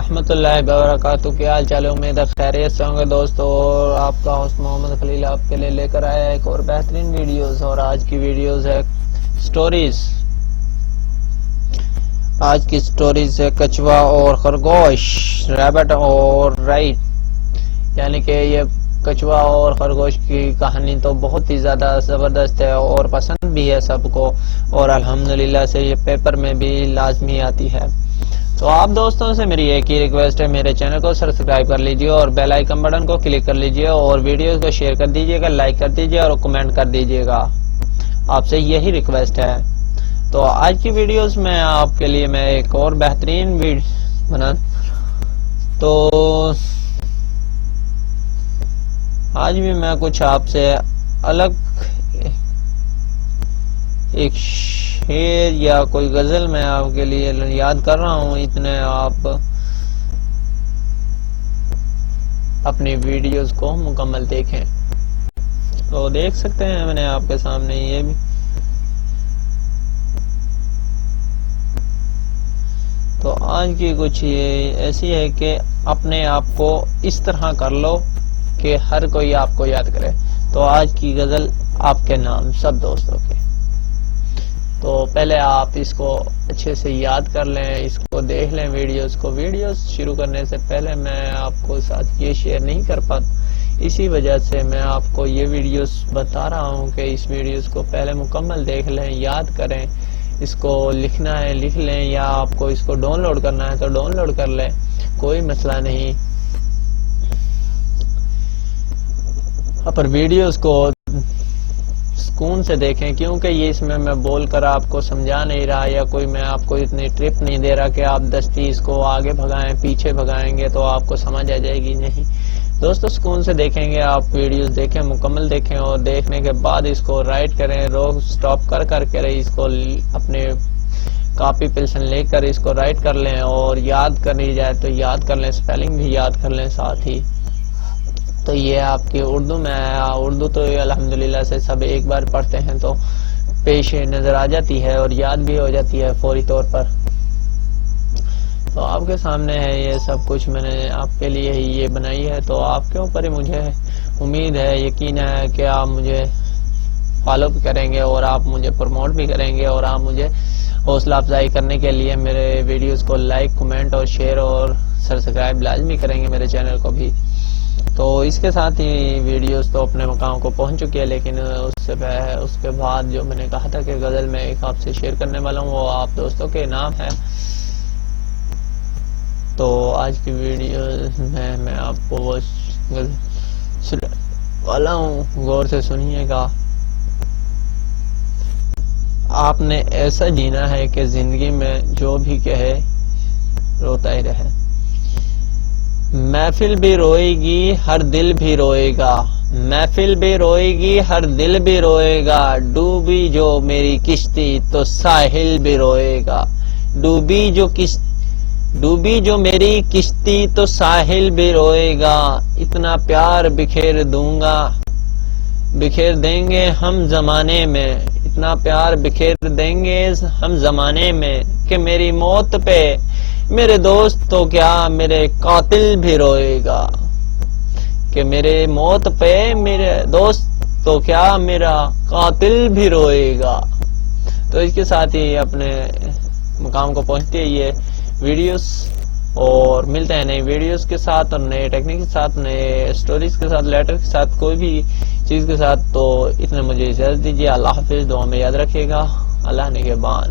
ورحمۃ اللہ وبرکاتہ۔ کیا حال چال ہے؟ امید ہے خیریت سے ہوں گے دوستو۔ اور آپ کا ہوسٹ محمد خلیل آپ کے لیے لے کر آیا ایک اور بہترین ویڈیوز، اور آج کی ویڈیوز ہے سٹوریز۔ آج کی سٹوریز ہے کچھوا اور خرگوش، ریبٹ اور رائٹ، یعنی کہ یہ کچھوا اور خرگوش کی کہانی تو بہت ہی زیادہ زبردست ہے اور پسند بھی ہے سب کو، اور الحمدللہ سے یہ پیپر میں بھی لازمی آتی ہے۔ تو آپ دوستوں سے میری ایک ہی ریکویسٹ ہے، میرے چینل کو سبسکرائب کر لیجئے اور بیل آئیکن بٹن کو کلک کر لیجئے اور ویڈیوز کو شیئر کر دیجئے گا، لائک کر دیجئے اور کمنٹ کر دیجئے گا۔ آپ سے یہی ریکویسٹ ہے۔ تو آج کی ویڈیوز میں آپ کے لیے میں ایک اور بہترین بنا تو آج بھی میں کچھ آپ سے الگ ایک شعر یا کوئی غزل میں آپ کے لیے یاد کر رہا ہوں، اتنے آپ اپنی ویڈیوز کو مکمل دیکھیں۔ تو دیکھ سکتے ہیں میں نے آپ کے سامنے یہ بھی۔ تو آج کی کچھ یہ ایسی ہے کہ اپنے آپ کو اس طرح کر لو کہ ہر کوئی آپ کو یاد کرے۔ تو آج کی غزل آپ کے نام سب دوستوں کے۔ تو پہلے آپ اس کو اچھے سے یاد کر لیں، اس کو دیکھ لیں ویڈیوز کو۔ ویڈیوز شروع کرنے سے پہلے میں آپ کو ساتھ یہ شیئر نہیں کر پاتا، اسی وجہ سے میں آپ کو یہ ویڈیوز بتا رہا ہوں کہ اس ویڈیوز کو پہلے مکمل دیکھ لیں، یاد کریں۔ اس کو لکھنا ہے لکھ لیں، یا آپ کو اس کو ڈاؤن لوڈ کرنا ہے تو ڈاؤن لوڈ کر لیں، کوئی مسئلہ نہیں۔ پر ویڈیوز کو سکون سے دیکھیں، کیونکہ یہ اس میں بول کر آپ کو سمجھا نہیں رہا، یا کوئی میں آپ کو اتنی ٹرپ نہیں دے رہا کہ آپ دستی اس کو آگے بھگائیں، پیچھے بھگائیں گے تو آپ کو سمجھ آ جائے گی، نہیں دوستو، سکون سے دیکھیں گے آپ ویڈیوز، دیکھیں مکمل دیکھیں، اور دیکھنے کے بعد اس کو رائٹ کریں، روک سٹاپ کر کے اس کو اپنے کاپی پنسل لے کر اس کو رائٹ کر لیں، اور یاد کرنی جائے تو یاد کر لیں، سپیلنگ بھی یاد کر لیں ساتھ ہی۔ تو یہ آپ کی اردو میں آیا، اردو تو الحمدللہ سے سب ایک بار پڑھتے ہیں تو پیش نظر آ جاتی ہے اور یاد بھی ہو جاتی ہے فوری طور پر۔ تو آپ کے سامنے ہے یہ سب کچھ، میں نے آپ کے لیے ہی یہ بنائی ہے، تو آپ کے اوپر ہی مجھے امید ہے، یقین ہے کہ آپ مجھے فالو بھی کریں گے اور آپ مجھے پروموٹ بھی کریں گے، اور آپ مجھے حوصلہ افزائی کرنے کے لیے میرے ویڈیوز کو لائک، کمنٹ اور شیئر اور سبسکرائب لازمی کریں گے میرے چینل کو بھی۔ تو اس کے ساتھ ہی ویڈیوز تو اپنے مقام کو پہنچ چکی ہے، لیکن اس کے بعد جو میں نے کہا تھا کہ غزل میں ایک آپ سے شیئر کرنے والا ہوں، وہ آپ دوستوں کے نام ہے۔ تو آج کی ویڈیو میں آپ کو وہ غزل والا ہوں، غور سے سنیے گا۔ آپ نے ایسا جینا ہے کہ زندگی میں جو بھی کہے روتا ہی رہے، محفل بھی روئے گی ہر دل بھی روئے گا، محفل بھی روئے گی ہر دل بھی روئے گا، ڈوبی جو میری کشتی تو ساحل بھی روئے گا، ڈوبی جو میری کشتی تو ساحل بھی روئے گا، اتنا پیار بکھیر دیں گے ہم زمانے میں، اتنا پیار بکھیر دیں گے ہم زمانے میں کہ میری موت پہ میرے دوست تو کیا میرے قاتل بھی روئے گا، کہ میرے موت پہ میرے دوست تو کیا میرا قاتل بھی روئے گا۔ تو اس کے ساتھ ہی اپنے مقام کو پہنچتی ہے یہ ویڈیوز، اور ملتے ہیں نئی ویڈیوز کے ساتھ اور نئے ٹیکنیک کے ساتھ، نئے سٹوریز کے ساتھ، لیٹر کے ساتھ، کوئی بھی چیز کے ساتھ۔ تو اتنے مجھے اجازت دیجیے، اللہ حافظ، دعا میں یاد رکھیے گا، اللہ نگہبان۔